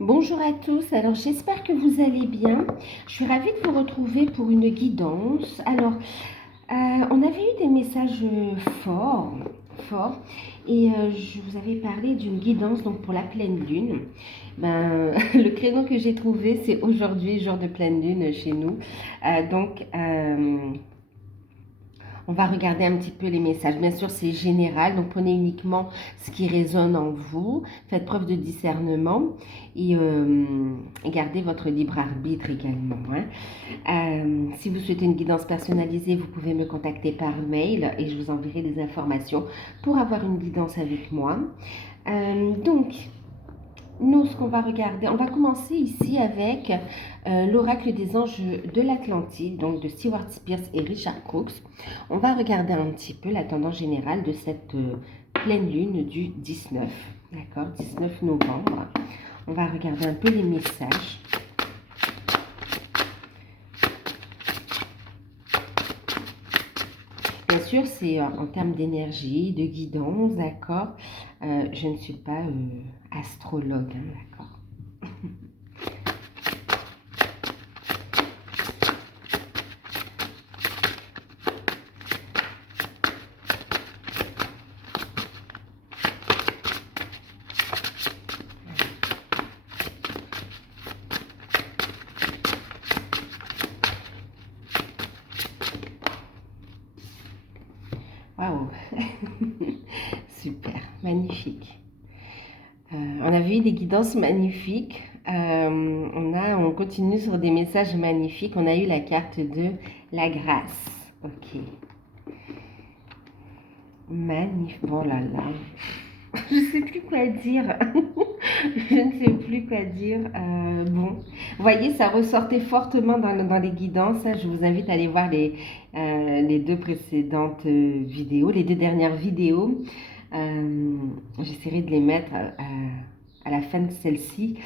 Bonjour à tous, alors j'espère que vous allez bien. Je suis ravie de vous retrouver pour une guidance. On avait eu des messages forts, et je vous avais parlé d'une guidance donc pour la pleine lune. Le créneau que j'ai trouvé, c'est aujourd'hui, jour de pleine lune chez nous. Euh, donc, euh, on va regarder un petit peu les messages. Bien sûr, c'est général, donc prenez uniquement ce qui résonne en vous. Faites preuve de discernement et gardez votre libre arbitre également, hein. Si vous souhaitez une guidance personnalisée, vous pouvez me contacter par mail et je vous enverrai des informations pour avoir une guidance avec moi. Donc, nous, ce qu'on va regarder, on va commencer ici avec l'oracle des anges de l'Atlantide, donc de Stewart Spears et Richard Crooks. On va regarder un petit peu la tendance générale de cette pleine lune du 19, d'accord, 19 novembre. On va regarder un peu les messages. Bien sûr, c'est en termes d'énergie, de guidance, d'accord. Je ne suis pas astrologue, hein, d'accord. Waouh, super, magnifique. On avait eu des guidances magnifiques. On continue sur des messages magnifiques. On a eu la carte de la grâce. Ok. Magnifique. Oh là là. Je ne sais plus quoi dire. Je ne sais plus quoi dire. Bon, vous voyez, ça ressortait fortement dans les guidances. Je vous invite à aller voir les deux précédentes vidéos, les deux dernières vidéos. J'essaierai de les mettre à la fin de celle-ci.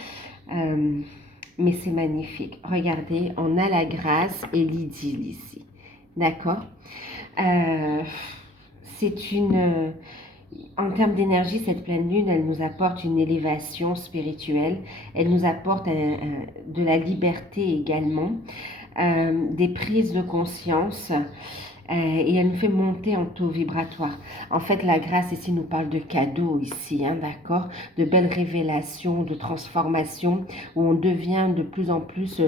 Mais c'est magnifique. Regardez, on a la grâce et l'idylle ici. D'accord. C'est une... En termes d'énergie, cette pleine lune, elle nous apporte une élévation spirituelle. Elle nous apporte de la liberté également, des prises de conscience. Et elle nous fait monter en taux vibratoire. En fait, la grâce ici nous parle de cadeaux ici, hein, d'accord, de belles révélations, de transformations, où on devient de plus en plus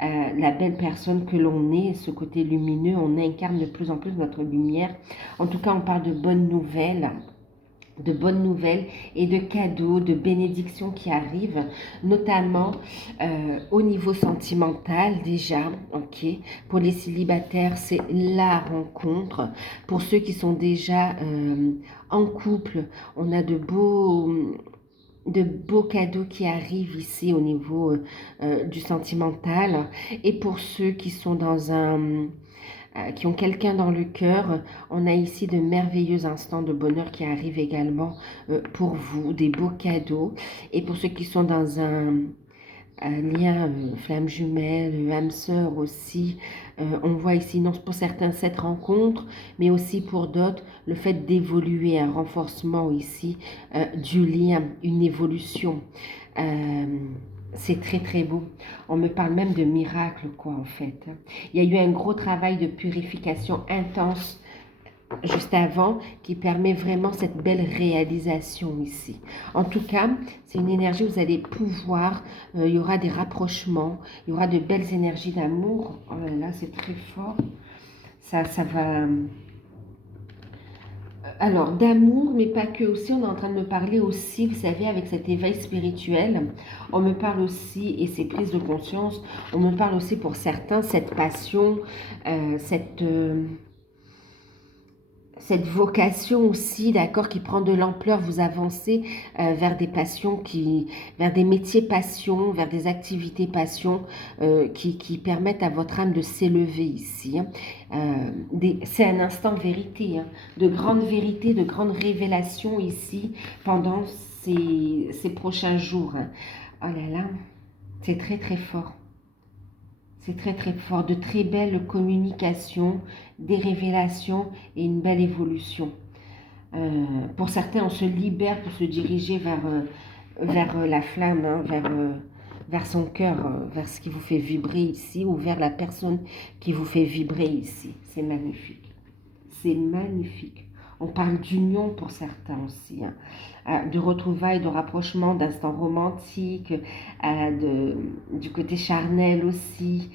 la belle personne que l'on est, ce côté lumineux, on incarne de plus en plus notre lumière. En tout cas, on parle de bonnes nouvelles et de cadeaux, de bénédictions qui arrivent, notamment au niveau sentimental déjà, ok. Pour les célibataires, c'est la rencontre. Pour ceux qui sont déjà en couple, on a de beaux cadeaux qui arrivent ici au niveau du sentimental. Et pour ceux qui sont qui ont quelqu'un dans le cœur, on a ici de merveilleux instants de bonheur qui arrivent également pour vous, des beaux cadeaux. Et pour ceux qui sont dans un lien flamme jumelle, âme sœur aussi, on voit ici, non pour certains, cette rencontre, mais aussi pour d'autres, le fait d'évoluer, un renforcement ici du lien, une évolution. Euh, c'est très très beau. On me parle même de miracle, quoi, en fait. Il y a eu un gros travail de purification intense juste avant qui permet vraiment cette belle réalisation ici. En tout cas, c'est une énergie où vous allez pouvoir, il y aura des rapprochements, il y aura de belles énergies d'amour. Oh là là, c'est très fort. Ça va... Alors, d'amour, mais pas que aussi, on est en train de me parler aussi, vous savez, avec cet éveil spirituel, on me parle aussi, et ces prises de conscience, on me parle aussi pour certains, cette passion, cette vocation aussi, d'accord, qui prend de l'ampleur, vous avancez vers des passions, vers des métiers passion, vers des activités passion qui permettent à votre âme de s'élever ici, hein. C'est un instant vérité, hein, de grande vérité, de grandes révélations ici pendant ces prochains jours, hein. Oh là là, c'est très très fort. C'est très très fort, de très belles communications, des révélations et une belle évolution. Pour certains, on se libère pour se diriger vers la flamme, hein, vers son cœur, vers ce qui vous fait vibrer ici, ou vers la personne qui vous fait vibrer ici. C'est magnifique. C'est magnifique. On parle d'union pour certains aussi, hein, de retrouvailles, de rapprochement, d'instants romantiques, du côté charnel aussi.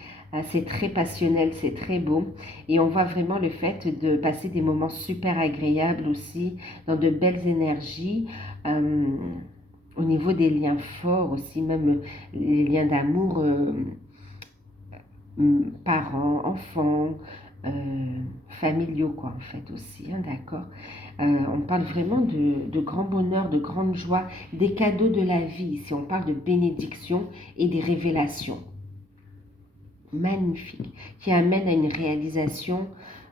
C'est très passionnel, c'est très beau. Et on voit vraiment le fait de passer des moments super agréables aussi, dans de belles énergies. Au niveau des liens forts aussi, même les liens d'amour, parents, enfants, familiaux, quoi, en fait, aussi, hein, d'accord. On parle vraiment de grand bonheur, de grande joie, des cadeaux de la vie. Ici, on parle de bénédiction et des révélations magnifiques qui amènent à une réalisation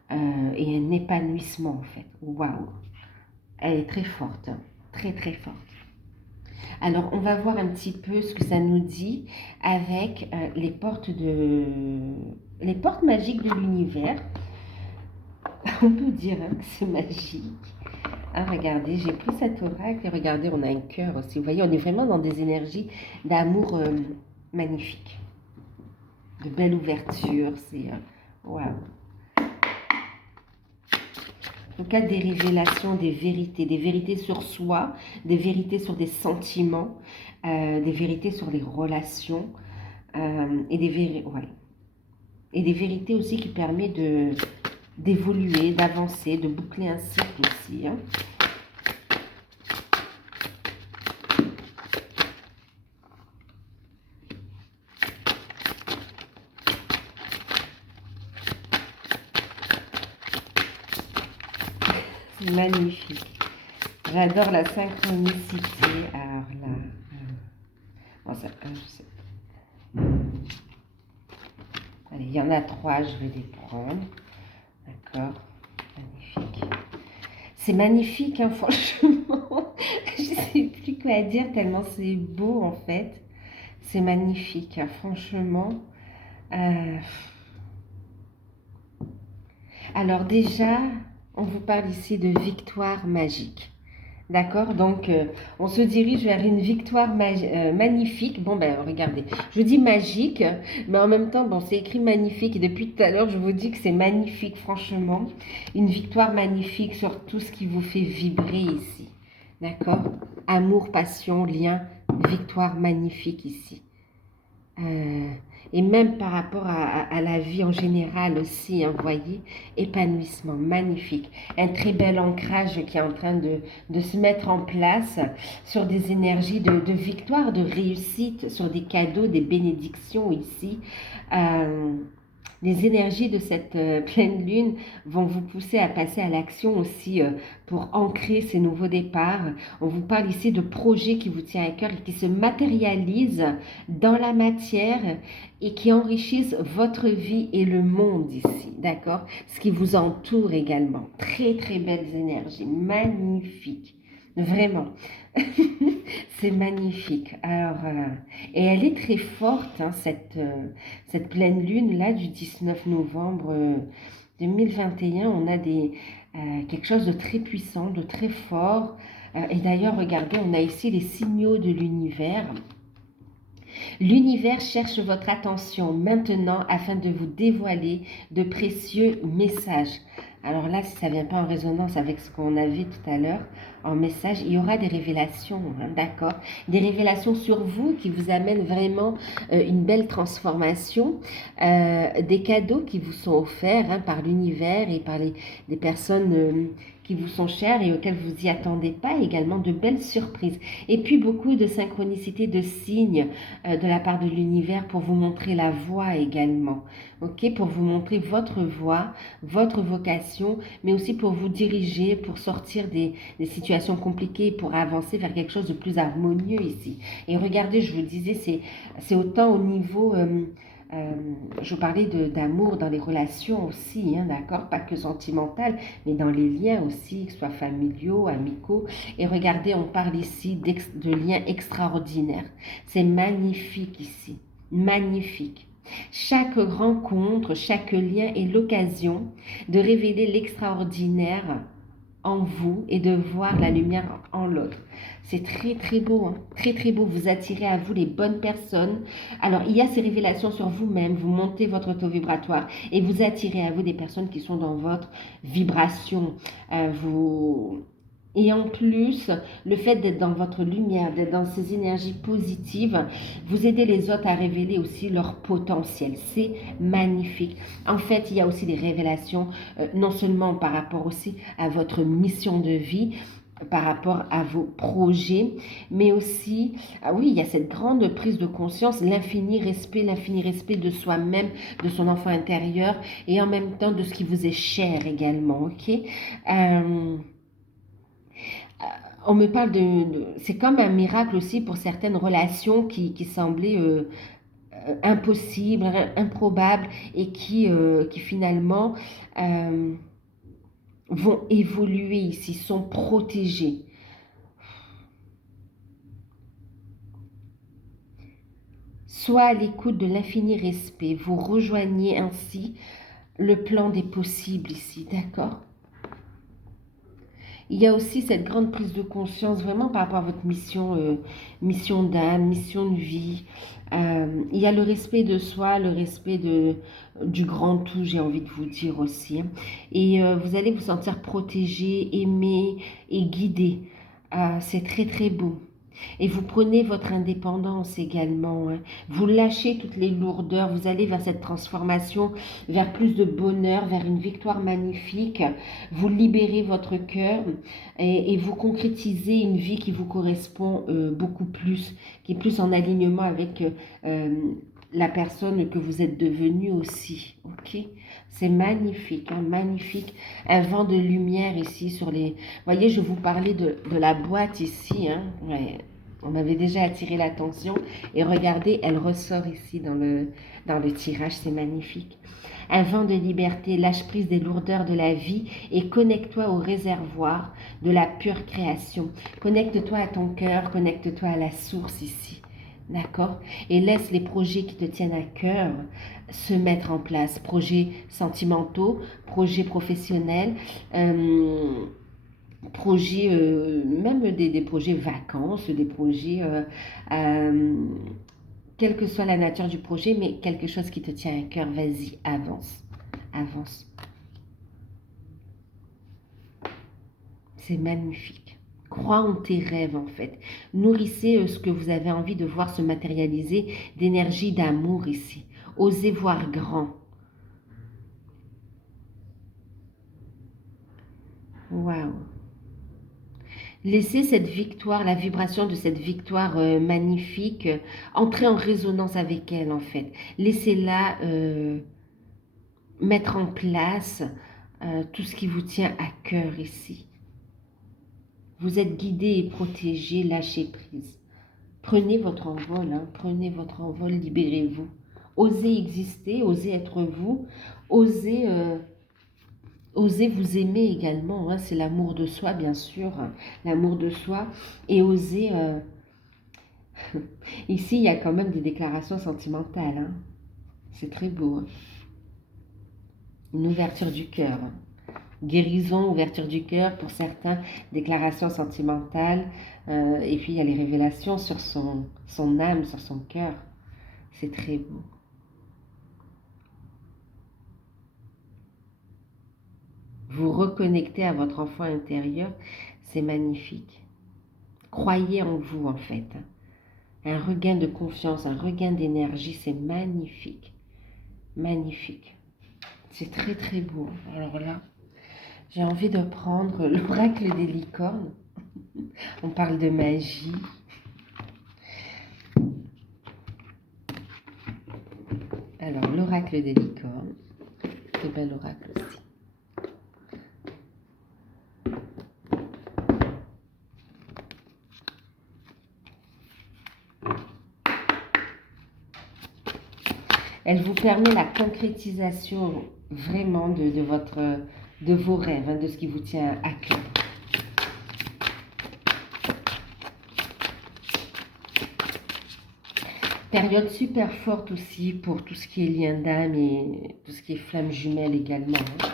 et un épanouissement, en fait. Waouh! Elle est très forte, hein, très, très forte. Alors, on va voir un petit peu ce que ça nous dit avec les portes magiques de l'univers. On peut dire, hein, que c'est magique. Ah, regardez, j'ai pris cet oracle et regardez, on a un cœur aussi. Vous voyez, on est vraiment dans des énergies d'amour magnifiques, de belle ouverture. C'est waouh. En tout cas, des révélations, des vérités sur soi, des vérités sur des sentiments, des vérités sur les relations ouais. Et des vérités aussi qui permettent d'évoluer, d'avancer, de boucler un cycle aussi, hein. C'est magnifique. J'adore la synchronicité. Alors là, bon, ça, je sais. Allez, il y en a 3, je vais les prendre. D'accord, magnifique. C'est magnifique, hein, franchement. Je ne sais plus quoi dire tellement c'est beau en fait. C'est magnifique, hein, franchement. Euh, Alors déjà, on vous parle ici de victoire magique. D'accord, donc on se dirige vers une victoire magnifique. Bon, ben regardez, je dis magique, mais en même temps, bon, c'est écrit magnifique. Et depuis tout à l'heure, je vous dis que c'est magnifique, franchement. Une victoire magnifique sur tout ce qui vous fait vibrer ici. D'accord, amour, passion, lien, victoire magnifique ici. Et même par rapport à la vie en général aussi, hein, vous voyez, épanouissement magnifique, un très bel ancrage qui est en train de se mettre en place sur des énergies de victoire, de réussite, sur des cadeaux, des bénédictions ici. Les énergies de cette pleine lune vont vous pousser à passer à l'action aussi pour ancrer ces nouveaux départs. On vous parle ici de projets qui vous tiennent à cœur et qui se matérialisent dans la matière et qui enrichissent votre vie et le monde ici, d'accord? Ce qui vous entoure également. Très, très belles énergies, magnifiques, vraiment. C'est magnifique. Alors, et elle est très forte, hein, cette pleine lune-là du 19 novembre 2021. On a quelque chose de très puissant, de très fort. Et d'ailleurs, regardez, on a ici les signaux de l'univers. L'univers cherche votre attention maintenant afin de vous dévoiler de précieux messages. Alors là, si ça ne vient pas en résonance avec ce qu'on a vu tout à l'heure en message, il y aura des révélations, hein, d'accord? Des révélations sur vous qui vous amènent vraiment une belle transformation, des cadeaux qui vous sont offerts, hein, par l'univers et par des personnes qui vous sont chères et auxquelles vous n'y attendez pas, également de belles surprises. Et puis beaucoup de synchronicité, de signes de la part de l'univers pour vous montrer la voie également, ok, pour vous montrer votre voie, votre vocation, mais aussi pour vous diriger, pour sortir des situations compliquées, pour avancer vers quelque chose de plus harmonieux ici. Et regardez, je vous disais, c'est autant au niveau... je vous parlais d'amour dans les relations aussi, hein, d'accord, pas que sentimental, mais dans les liens aussi, que ce soit familiaux, amicaux. Et regardez, on parle ici de liens extraordinaires. C'est magnifique ici, magnifique. Chaque rencontre, chaque lien est l'occasion de révéler l'extraordinaire en vous et de voir la lumière en l'autre. C'est très très beau, hein. Très très beau. Vous attirez à vous les bonnes personnes. Alors, il y a ces révélations sur vous-même. Vous montez votre taux vibratoire et vous attirez à vous des personnes qui sont dans votre vibration. Vous... Et en plus, le fait d'être dans votre lumière, d'être dans ces énergies positives, vous aidez les autres à révéler aussi leur potentiel. C'est magnifique. En fait, il y a aussi des révélations, non seulement par rapport aussi à votre mission de vie, par rapport à vos projets, mais aussi, ah oui, il y a cette grande prise de conscience, l'infini respect de soi-même, de son enfant intérieur, et en même temps de ce qui vous est cher également, ok? On me parle c'est comme un miracle aussi pour certaines relations qui semblaient impossibles, improbables, et qui finalement vont évoluer ici, sont protégées. Soit à l'écoute de l'infini respect, vous rejoignez ainsi le plan des possibles ici, d'accord? Il y a aussi cette grande prise de conscience vraiment par rapport à votre mission, mission d'âme, mission de vie. Il y a le respect de soi, le respect du grand tout, j'ai envie de vous dire aussi. Et vous allez vous sentir protégé, aimé et guidé. C'est très très beau. Et vous prenez votre indépendance également, hein. Vous lâchez toutes les lourdeurs, vous allez vers cette transformation, vers plus de bonheur, vers une victoire magnifique. Vous libérez votre cœur et vous concrétisez une vie qui vous correspond beaucoup plus, qui est plus en alignement avec la personne que vous êtes devenue aussi. Ok? C'est magnifique, hein, magnifique. Un vent de lumière ici sur les... Vous voyez, je vous parlais de la boîte ici, hein. Ouais, on m'avait déjà attiré l'attention. Et regardez, elle ressort ici dans le tirage, c'est magnifique. Un vent de liberté, lâche prise des lourdeurs de la vie et connecte-toi au réservoir de la pure création. Connecte-toi à ton cœur, connecte-toi à la source ici. D'accord? Et laisse les projets qui te tiennent à cœur se mettre en place. Projets sentimentaux, projets professionnels, projets, même des projets vacances, des projets, quelle que soit la nature du projet, mais quelque chose qui te tient à cœur, vas-y, avance, avance. C'est magnifique. Crois en tes rêves en fait. Nourrissez ce que vous avez envie de voir se matérialiser d'énergie, d'amour ici. Osez voir grand. Waouh. Laissez cette victoire, la vibration de cette victoire magnifique, entrer en résonance avec elle en fait. Laissez-la mettre en place tout ce qui vous tient à cœur ici. Vous êtes guidé et protégé, lâchez prise. Prenez votre envol, hein, prenez votre envol, libérez-vous. Osez exister, osez être vous, osez, osez vous aimer également, hein, c'est l'amour de soi bien sûr, hein, l'amour de soi, et osez... Ici, il y a quand même des déclarations sentimentales, hein. C'est très beau, hein. Une ouverture du cœur, hein. Guérison, ouverture du cœur pour certains, déclarations sentimentales, et puis il y a les révélations sur son âme, sur son cœur. C'est très beau. Vous reconnectez à votre enfant intérieur, c'est magnifique. Croyez en vous en fait. Un regain de confiance, un regain d'énergie, c'est magnifique. Magnifique. C'est très très beau. Alors là, j'ai envie de prendre l'oracle des licornes. On parle de magie. Alors, l'oracle des licornes. Très bel oracle aussi. Elle vous permet la concrétisation vraiment de vos rêves, hein, de ce qui vous tient à cœur. Période super forte aussi pour tout ce qui est lien d'âme et tout ce qui est flamme jumelle également, hein.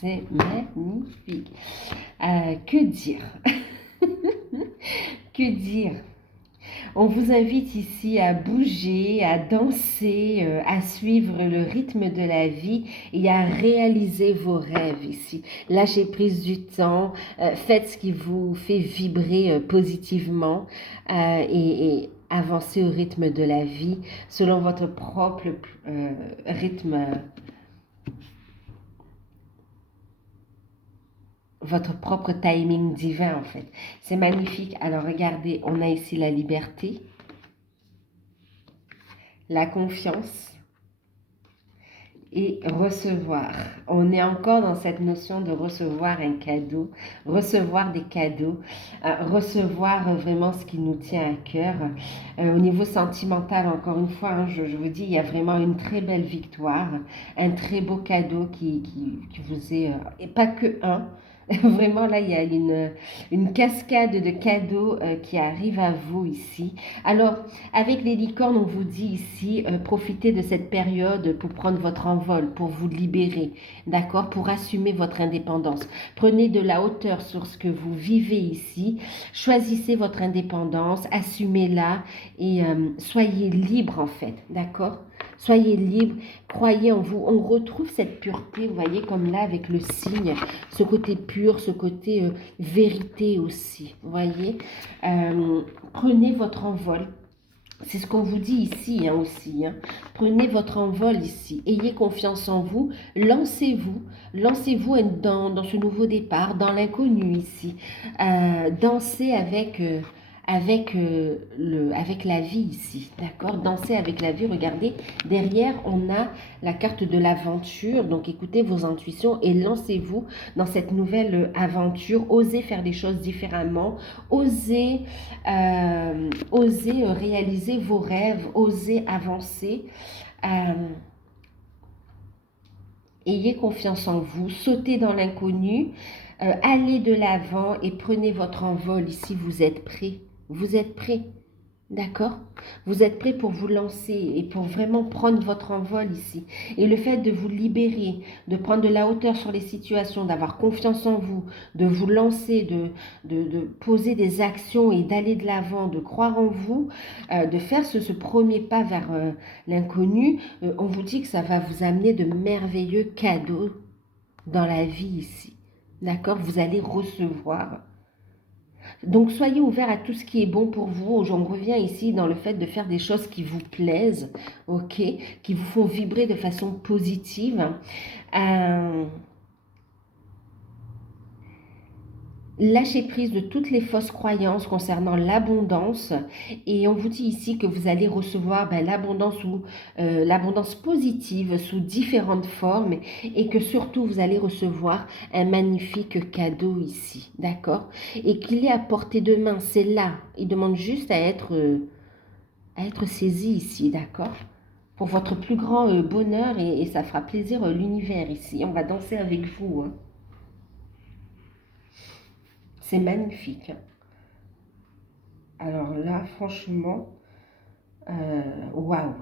C'est magnifique. Que dire? Que dire? On vous invite ici à bouger, à danser, à suivre le rythme de la vie et à réaliser vos rêves ici. Lâchez prise du temps, faites ce qui vous fait vibrer positivement et avancez au rythme de la vie selon votre propre rythme. Votre propre timing divin en fait. C'est magnifique. Alors regardez, on a ici la liberté, la confiance et recevoir. On est encore dans cette notion de recevoir un cadeau, recevoir des cadeaux, recevoir vraiment ce qui nous tient à cœur. Au niveau sentimental, encore une fois, hein, je vous dis, il y a vraiment une très belle victoire, un très beau cadeau qui vous est, et pas que un. Vraiment, là, il y a une cascade de cadeaux qui arrive à vous ici. Alors, avec les licornes, on vous dit ici, profitez de cette période pour prendre votre envol, pour vous libérer, d'accord, pour assumer votre indépendance. Prenez de la hauteur sur ce que vous vivez ici, choisissez votre indépendance, assumez-la et soyez libre en fait, d'accord? Soyez libre, croyez en vous. On retrouve cette pureté, vous voyez, comme là avec le signe, ce côté pur, ce côté vérité aussi, vous voyez. Prenez votre envol. C'est ce qu'on vous dit ici hein, aussi. Hein. Prenez votre envol ici. Ayez confiance en vous. Lancez-vous. Lancez-vous dans ce nouveau départ, dans l'inconnu ici. Dansez avec la vie ici. D'accord? Dansez avec la vie. Regardez, derrière, on a la carte de l'aventure. Donc, écoutez vos intuitions et lancez-vous dans cette nouvelle aventure. Osez faire des choses différemment. Osez réaliser vos rêves, osez avancer. Ayez confiance en vous, sautez dans l'inconnu, allez de l'avant et prenez votre envol. Ici, vous êtes prêts. Vous êtes prêts. D'accord? Vous êtes prêts pour vous lancer et pour vraiment prendre votre envol ici. Et le fait de vous libérer, de prendre de la hauteur sur les situations, d'avoir confiance en vous, de vous lancer, de poser des actions et d'aller de l'avant, de croire en vous, de faire ce premier pas vers l'inconnu, on vous dit que ça va vous amener de merveilleux cadeaux dans la vie ici. D'accord? Vous allez recevoir. Donc, soyez ouverts à tout ce qui est bon pour vous. J'en reviens ici dans le fait de faire des choses qui vous plaisent, ok, qui vous font vibrer de façon positive. Lâchez prise de toutes les fausses croyances concernant l'abondance et on vous dit ici que vous allez recevoir l'abondance ou l'abondance positive sous différentes formes et que surtout vous allez recevoir un magnifique cadeau ici, d'accord? Et qu'il est à portée de main, c'est là, il demande juste à être saisi ici, d'accord? Pour votre plus grand bonheur et ça fera plaisir l'univers ici, on va danser avec vous, hein. C'est magnifique. Alors là, franchement, waouh!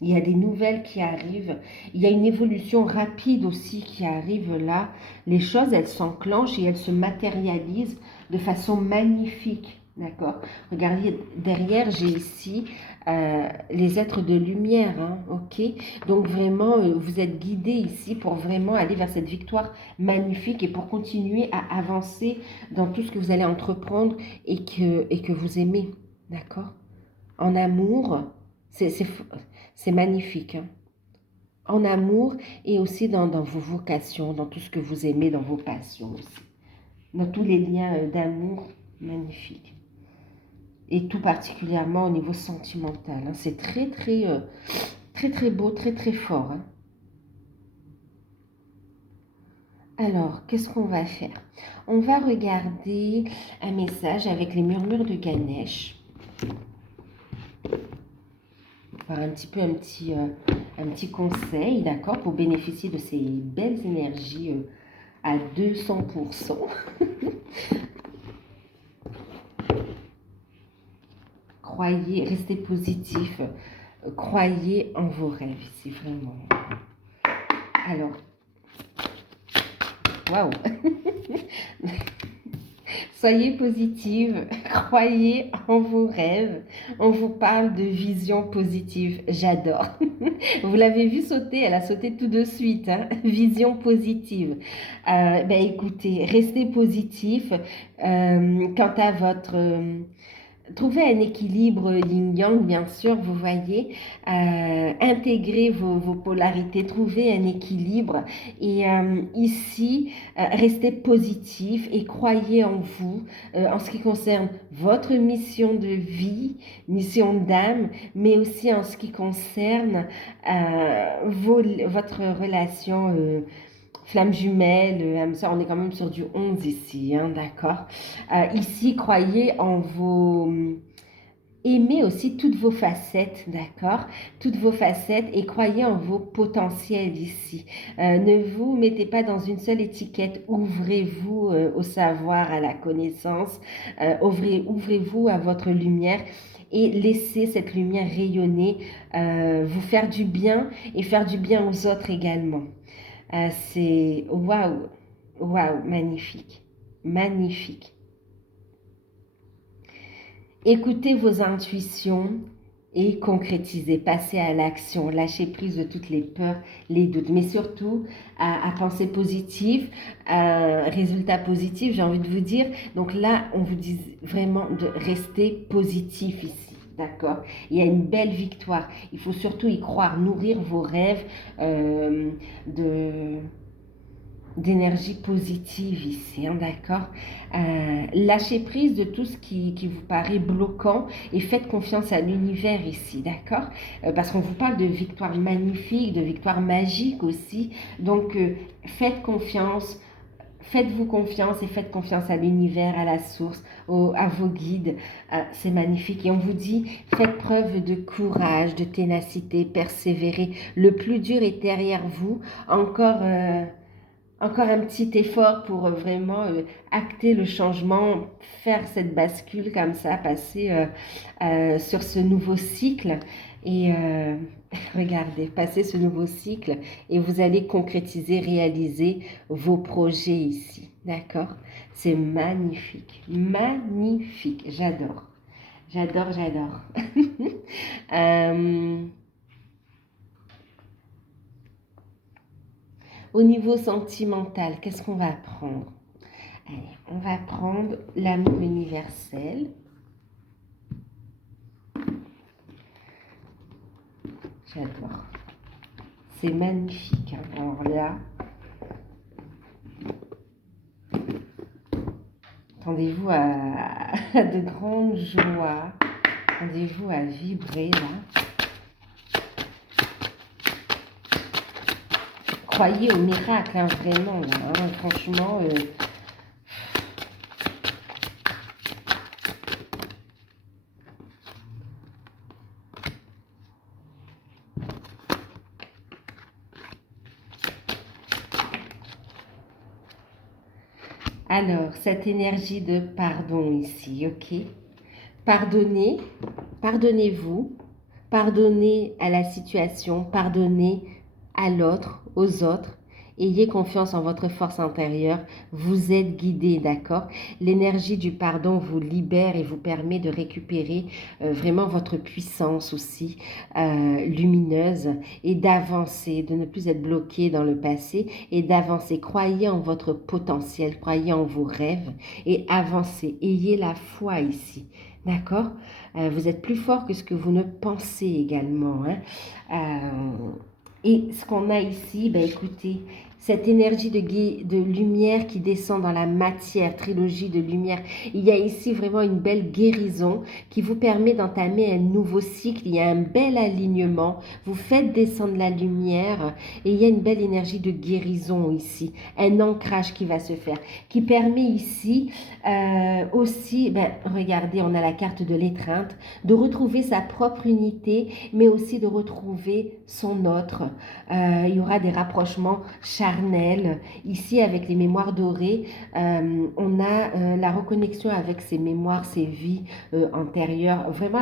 Il y a des nouvelles qui arrivent. Il y a une évolution rapide aussi qui arrive là. Les choses, elles s'enclenchent et elles se matérialisent de façon magnifique. D'accord? Regardez, derrière, j'ai ici les êtres de lumière. Hein, ok? Donc vraiment, vous êtes guidés ici pour vraiment aller vers cette victoire magnifique et pour continuer à avancer dans tout ce que vous allez entreprendre et que vous aimez. D'accord? En amour, c'est magnifique. Hein? En amour et aussi dans vos vocations, dans tout ce que vous aimez, dans vos passions aussi. Dans tous les liens d'amour magnifiques. Et tout particulièrement au niveau sentimental. Hein. C'est très, très, très, très beau, très, très fort. Hein. Alors, qu'est-ce qu'on va faire? On va regarder un message avec les murmures de Ganesh. Faire un petit peu un petit conseil, d'accord, pour bénéficier de ces belles énergies à 200%. Croyez, restez positif, croyez en vos rêves, c'est vraiment. Alors, Waouh. Soyez positive, croyez en vos rêves. On vous parle de vision positive. J'adore. Vous l'avez vu sauter, elle a sauté tout de suite. Hein. Vision positive. Ben écoutez, restez positif. Quant à votre... Trouvez un équilibre yin-yang, bien sûr, vous voyez. Intégrez vos polarités, trouvez un équilibre. Et ici, restez positif et croyez en vous en ce qui concerne votre mission de vie, mission d'âme, mais aussi en ce qui concerne votre relation flamme jumelle, âme sœur, on est quand même sur du 11 ici, hein, d'accord. Ici, croyez en vos... Aimez aussi toutes vos facettes, d'accord? Toutes vos facettes et croyez en vos potentiels ici. Ne vous mettez pas dans une seule étiquette. Ouvrez-vous au savoir, à la connaissance. Ouvrez-vous à votre lumière et laissez cette lumière rayonner, vous faire du bien et faire du bien aux autres également. C'est waouh, waouh, magnifique, magnifique. Écoutez vos intuitions et concrétisez, passez à l'action, lâchez prise de toutes les peurs, les doutes, mais surtout à penser positif, résultat positif, j'ai envie de vous dire. Donc là, on vous dit vraiment de rester positif ici. D'accord? Il y a une belle victoire. Il faut surtout y croire, nourrir vos rêves d'énergie positive ici, hein, d'accord? Lâchez prise de tout ce qui vous paraît bloquant et faites confiance à l'univers ici, d'accord? Parce qu'on vous parle de victoire magnifique, de victoire magique aussi. Donc, faites confiance. Faites-vous confiance et faites confiance à l'univers, à la source, à vos guides. C'est magnifique. Et on vous dit, faites preuve de courage, de ténacité, persévérez. Le plus dur est derrière vous. Encore un petit effort pour vraiment acter le changement, faire cette bascule comme ça, passer sur ce nouveau cycle. Et regardez, passez ce nouveau cycle et vous allez concrétiser, réaliser vos projets ici. D'accord? C'est magnifique, magnifique. J'adore, j'adore, j'adore. Au niveau sentimental, qu'est-ce qu'on va prendre? Allez, on va prendre l'amour universel. J'adore. C'est magnifique. Hein. Alors là, attendez-vous à de grandes joies. Attendez-vous à vibrer là. Croyez au miracle, hein, vraiment, là, hein, franchement. Alors, cette énergie de pardon ici, ok? Pardonnez, pardonnez-vous, pardonnez à la situation, pardonnez à l'autre, aux autres. Ayez confiance en votre force intérieure. Vous êtes guidé, d'accord? L'énergie du pardon vous libère et vous permet de récupérer vraiment votre puissance aussi lumineuse et d'avancer, de ne plus être bloqué dans le passé et d'avancer. Croyez en votre potentiel, croyez en vos rêves et avancez. Ayez la foi ici. D'accord? Vous êtes plus fort que ce que vous ne pensez également. Hein? Et ce qu'on a ici, ben écoutez, cette énergie de lumière qui descend dans la matière, trilogie de lumière. Il y a ici vraiment une belle guérison qui vous permet d'entamer un nouveau cycle. Il y a un bel alignement. Vous faites descendre la lumière et il y a une belle énergie de guérison ici. Un ancrage qui va se faire, qui permet ici aussi, ben, regardez, on a la carte de l'étreinte, de retrouver sa propre unité, mais aussi de retrouver son autre. Il y aura des rapprochements charnels charnel. Ici, avec les mémoires dorées, on a la reconnexion avec ces mémoires, ces vies antérieures, vraiment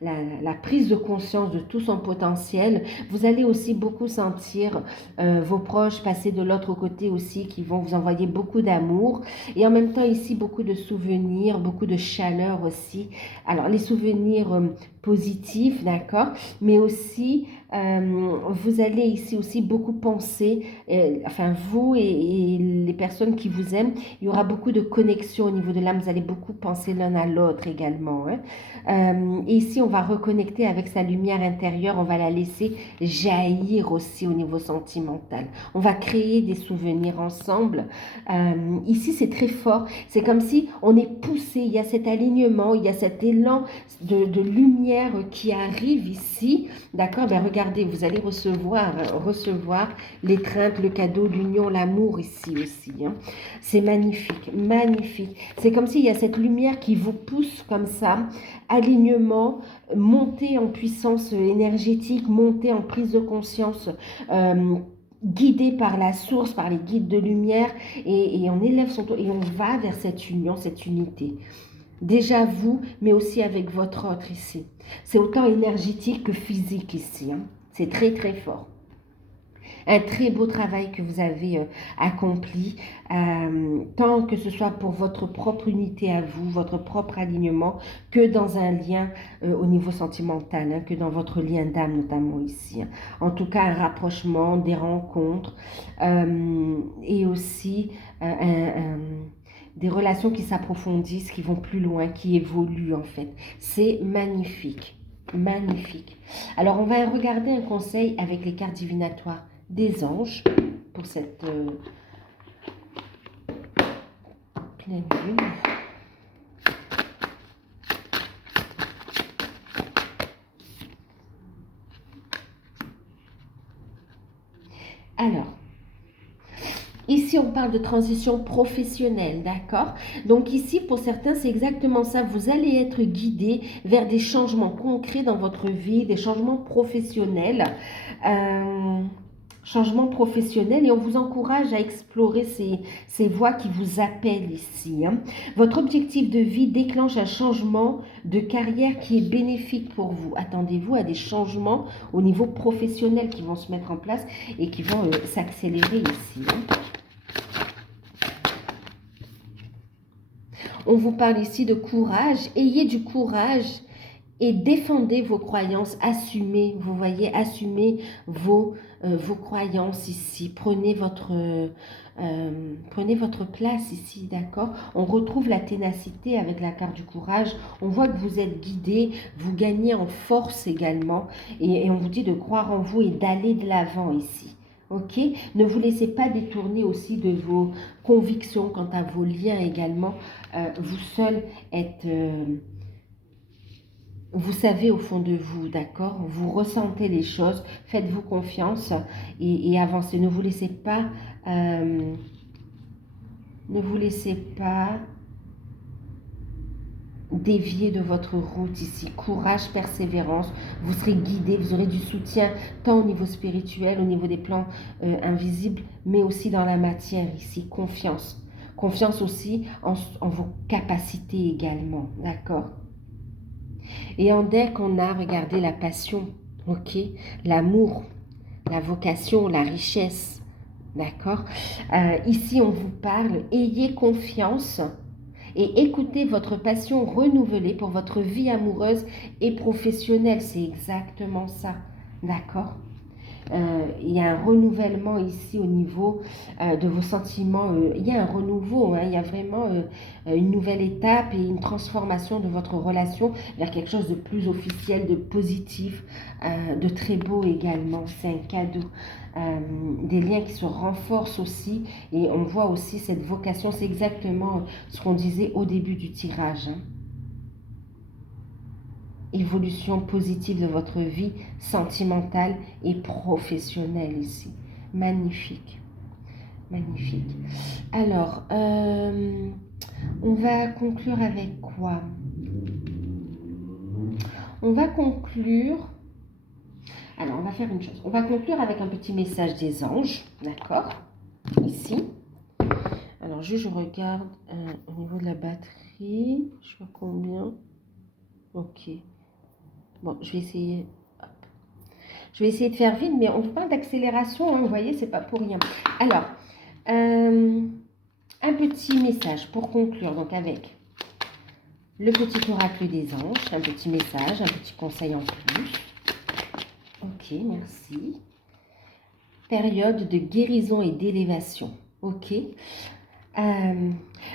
la prise de conscience de tout son potentiel. Vous allez aussi beaucoup sentir vos proches passer de l'autre côté aussi, qui vont vous envoyer beaucoup d'amour. Et en même temps, ici, beaucoup de souvenirs, beaucoup de chaleur aussi. Alors, les souvenirs positifs, d'accord, mais aussi vous allez ici aussi beaucoup penser, enfin vous et les personnes qui vous aiment, il y aura beaucoup de connexion au niveau de l'âme, vous allez beaucoup penser l'un à l'autre également. Hein. Et ici, on va reconnecter avec sa lumière intérieure, on va la laisser jaillir aussi au niveau sentimental. On va créer des souvenirs ensemble. Ici, c'est très fort, c'est comme si on est poussé, il y a cet alignement, il y a cet élan de lumière qui arrive ici. D'accord, ben regardez, vous allez recevoir l'étreinte, le cadeau, l'union, l'amour ici aussi. Hein. C'est magnifique, magnifique. C'est comme s'il y a cette lumière qui vous pousse comme ça, alignement, monter en puissance énergétique, monter en prise de conscience, guidé par la source, par les guides de lumière, et on élève son tour et on va vers cette union, cette unité. Déjà vous, mais aussi avec votre autre ici. C'est autant énergétique que physique ici. Hein. C'est très très fort. Un très beau travail que vous avez accompli, tant que ce soit pour votre propre unité à vous, votre propre alignement, que dans un lien au niveau sentimental, hein, que dans votre lien d'âme notamment ici. Hein. En tout cas, un rapprochement, des rencontres et aussi des relations qui s'approfondissent, qui vont plus loin, qui évoluent en fait. C'est magnifique, magnifique. Alors, on va regarder un conseil avec les cartes divinatoires des anges pour cette pleine lune. Alors, ici, on parle de transition professionnelle, d'accord? Donc ici, pour certains, c'est exactement ça. Vous allez être guidé vers des changements concrets dans votre vie, des changements professionnels. Changement professionnel et on vous encourage à explorer ces voies qui vous appellent ici. Hein. Votre objectif de vie déclenche un changement de carrière qui est bénéfique pour vous. Attendez-vous à des changements au niveau professionnel qui vont se mettre en place et qui vont s'accélérer ici. Hein. On vous parle ici de courage. Ayez du courage et défendez vos croyances, assumez, vous voyez, assumez vos croyances ici. Prenez votre place ici, d'accord? On retrouve la ténacité avec la carte du courage. On voit que vous êtes guidé, vous gagnez en force également. Et on vous dit de croire en vous et d'aller de l'avant ici. Ok? Ne vous laissez pas détourner aussi de vos convictions quant à vos liens également. Vous seul êtes... vous savez au fond de vous, d'accord? Vous ressentez les choses, faites-vous confiance et avancez. Ne vous laissez pas, dévier de votre route ici. Courage, persévérance, vous serez guidé, vous aurez du soutien tant au niveau spirituel, au niveau des plans invisibles, mais aussi dans la matière ici. Confiance. Confiance aussi en vos capacités également, d'accord? Et en deck, on a regardé la passion, ok, l'amour, la vocation, la richesse, d'accord. Ici, on vous parle, ayez confiance et écoutez votre passion renouvelée pour votre vie amoureuse et professionnelle. C'est exactement ça, d'accord. Il y a un renouvellement ici au niveau de vos sentiments. Il y a un renouveau, hein, il y a vraiment une nouvelle étape et une transformation de votre relation vers quelque chose de plus officiel, de positif, de très beau également. C'est un cadeau. Des liens qui se renforcent aussi et on voit aussi cette vocation. C'est exactement ce qu'on disait au début du tirage. Hein. Évolution positive de votre vie sentimentale et professionnelle ici. Magnifique. Magnifique. Alors, on va conclure avec quoi? On va conclure... Alors, on va faire une chose. On va conclure avec un petit message des anges, d'accord? ici. Alors, juste, je regarde au niveau de la batterie. Je vois combien. Ok. Bon, je vais essayer. Je vais essayer de faire vite, mais on vous parle d'accélération, hein, vous voyez, c'est pas pour rien. Alors, un petit message pour conclure, donc avec le petit oracle des anges, un petit message, un petit conseil en plus. Ok, merci. Période de guérison et d'élévation. Ok.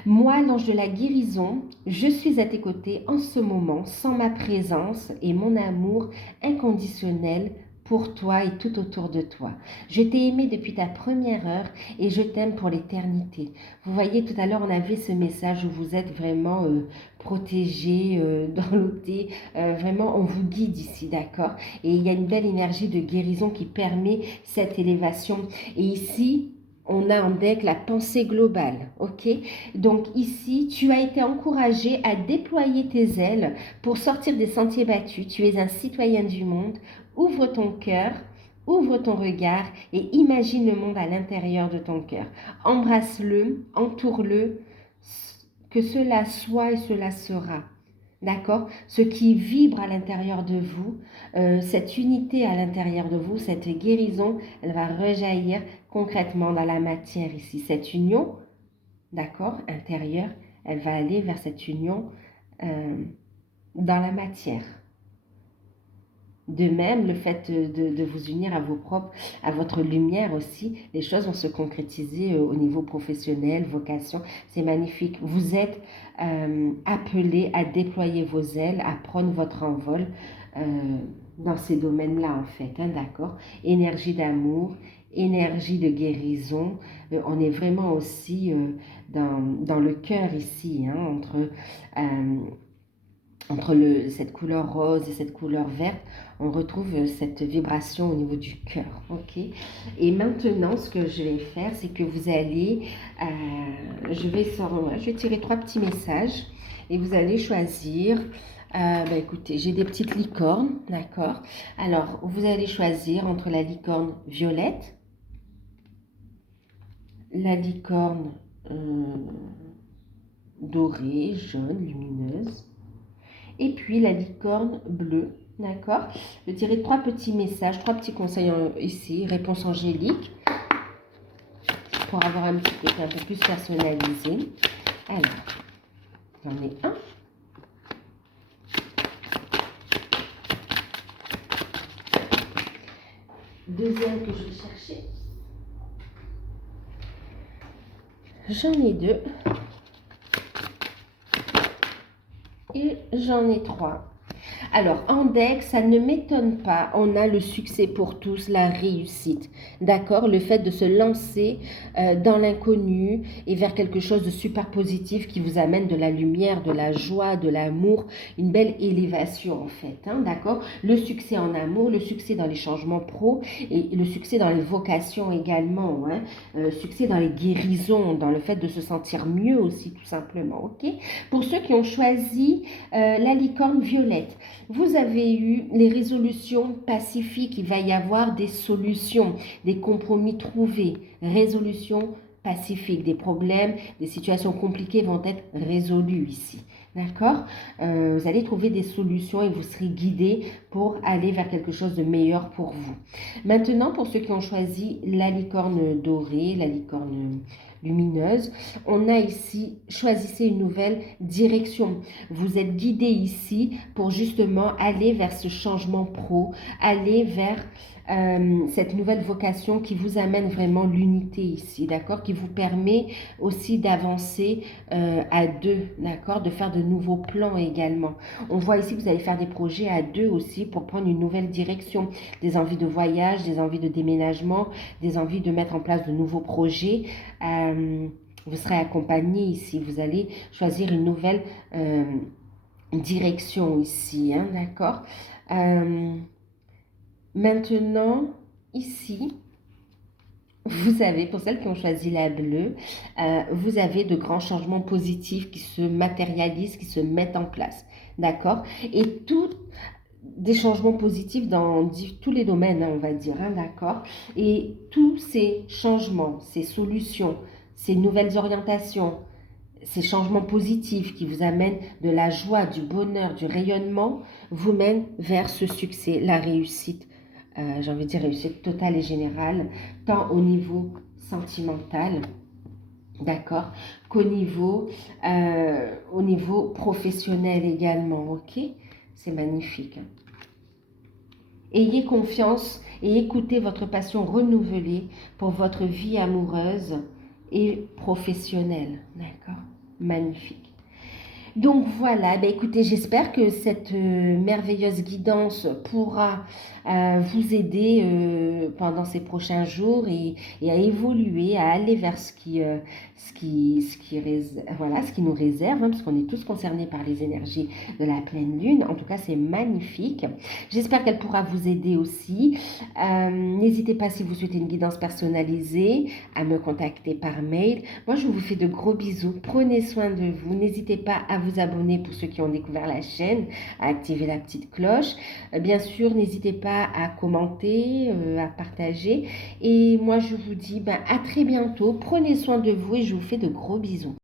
Moi, l'ange de la guérison, je suis à tes côtés en ce moment, sans ma présence et mon amour inconditionnel pour toi et tout autour de toi. Je t'ai aimé depuis ta première heure et je t'aime pour l'éternité. Vous voyez, tout à l'heure, on avait ce message où vous êtes vraiment protégé, dorloté. Vraiment, on vous guide ici, d'accord? Et il y a une belle énergie de guérison qui permet cette élévation. Et ici, on a en deck la pensée globale, ok? Donc ici, tu as été encouragé à déployer tes ailes pour sortir des sentiers battus. Tu es un citoyen du monde. Ouvre ton cœur, ouvre ton regard et imagine le monde à l'intérieur de ton cœur. Embrasse-le, entoure-le, que cela soit et cela sera. D'accord? Ce qui vibre à l'intérieur de vous, cette unité à l'intérieur de vous, cette guérison, elle va rejaillir concrètement dans la matière ici. Cette union, d'accord, intérieure, elle va aller vers cette union dans la matière. De même, le fait de vous unir à votre lumière aussi, les choses vont se concrétiser au niveau professionnel, vocation. C'est magnifique. Vous êtes appelé à déployer vos ailes, à prendre votre envol dans ces domaines-là, en fait. Hein, d'accord? Énergie d'amour, énergie de guérison. On est vraiment aussi dans le cœur ici, hein, entre cette couleur rose et cette couleur verte, on retrouve cette vibration au niveau du cœur, ok? Et maintenant, ce que je vais faire, c'est que vous allez, je vais tirer 3 petits messages et vous allez choisir, écoutez, j'ai des petites licornes, d'accord? Alors, vous allez choisir entre la licorne violette, la licorne dorée, jaune, lumineuse, et puis la licorne bleue, d'accord? Je vais tirer 3 petits messages, 3 petits conseils ici, réponse angélique, pour avoir un petit côté un peu plus personnalisé. Alors, j'en ai un. Deuxième que je vais chercher. J'en ai 2. Et j'en ai 3. Alors, en deck, ça ne m'étonne pas, on a le succès pour tous, la réussite, d'accord? Le fait de se lancer dans l'inconnu et vers quelque chose de super positif qui vous amène de la lumière, de la joie, de l'amour, une belle élévation en fait, hein, d'accord? Le succès en amour, le succès dans les changements pro et le succès dans les vocations également, hein? Succès dans les guérisons, dans le fait de se sentir mieux aussi tout simplement, ok? Pour ceux qui ont choisi la licorne violette, vous avez eu les résolutions pacifiques, il va y avoir des solutions, des compromis trouvés, résolutions pacifiques, des problèmes, des situations compliquées vont être résolus ici. D'accord? Vous allez trouver des solutions et vous serez guidés pour aller vers quelque chose de meilleur pour vous. Maintenant, pour ceux qui ont choisi la licorne dorée, la licorne lumineuse, on a ici, choisissez une nouvelle direction. Vous êtes guidé ici pour justement aller vers ce changement pro, aller vers cette nouvelle vocation qui vous amène vraiment l'unité ici, d'accord? Qui vous permet aussi d'avancer à deux, d'accord? De faire de nouveaux plans également. On voit ici que vous allez faire des projets à deux aussi pour prendre une nouvelle direction, des envies de voyage, des envies de déménagement, des envies de mettre en place de nouveaux projets. Vous serez accompagné ici, vous allez choisir une nouvelle direction ici, hein, d'accord? Maintenant, ici, vous avez, pour celles qui ont choisi la bleue, vous avez de grands changements positifs qui se matérialisent, qui se mettent en place, d'accord? Et des changements positifs dans tous les domaines, hein, on va dire, hein, d'accord? Et tous ces changements, ces solutions, ces nouvelles orientations, ces changements positifs qui vous amènent de la joie, du bonheur, du rayonnement, vous mènent vers ce succès, la réussite, j'ai envie de dire réussite totale et générale, tant au niveau sentimental, d'accord, au niveau professionnel également, ok? C'est magnifique. Ayez confiance et écoutez votre passion renouvelée pour votre vie amoureuse et professionnelle, d'accord? Magnifique. Donc voilà, ben écoutez, j'espère que cette merveilleuse guidance pourra vous aider pendant ces prochains jours et à évoluer, à aller vers voilà, ce qui nous réserve, hein, parce qu'on est tous concernés par les énergies de la pleine lune. En tout cas, c'est magnifique. J'espère qu'elle pourra vous aider aussi. N'hésitez pas, si vous souhaitez une guidance personnalisée, à me contacter par mail. Moi, je vous fais de gros bisous. Prenez soin de vous. N'hésitez pas à vous abonner pour ceux qui ont découvert la chaîne, à activer la petite cloche. Bien sûr, n'hésitez pas à commenter, à partager. Et moi, je vous dis à très bientôt. Prenez soin de vous et je vous fais de gros bisous.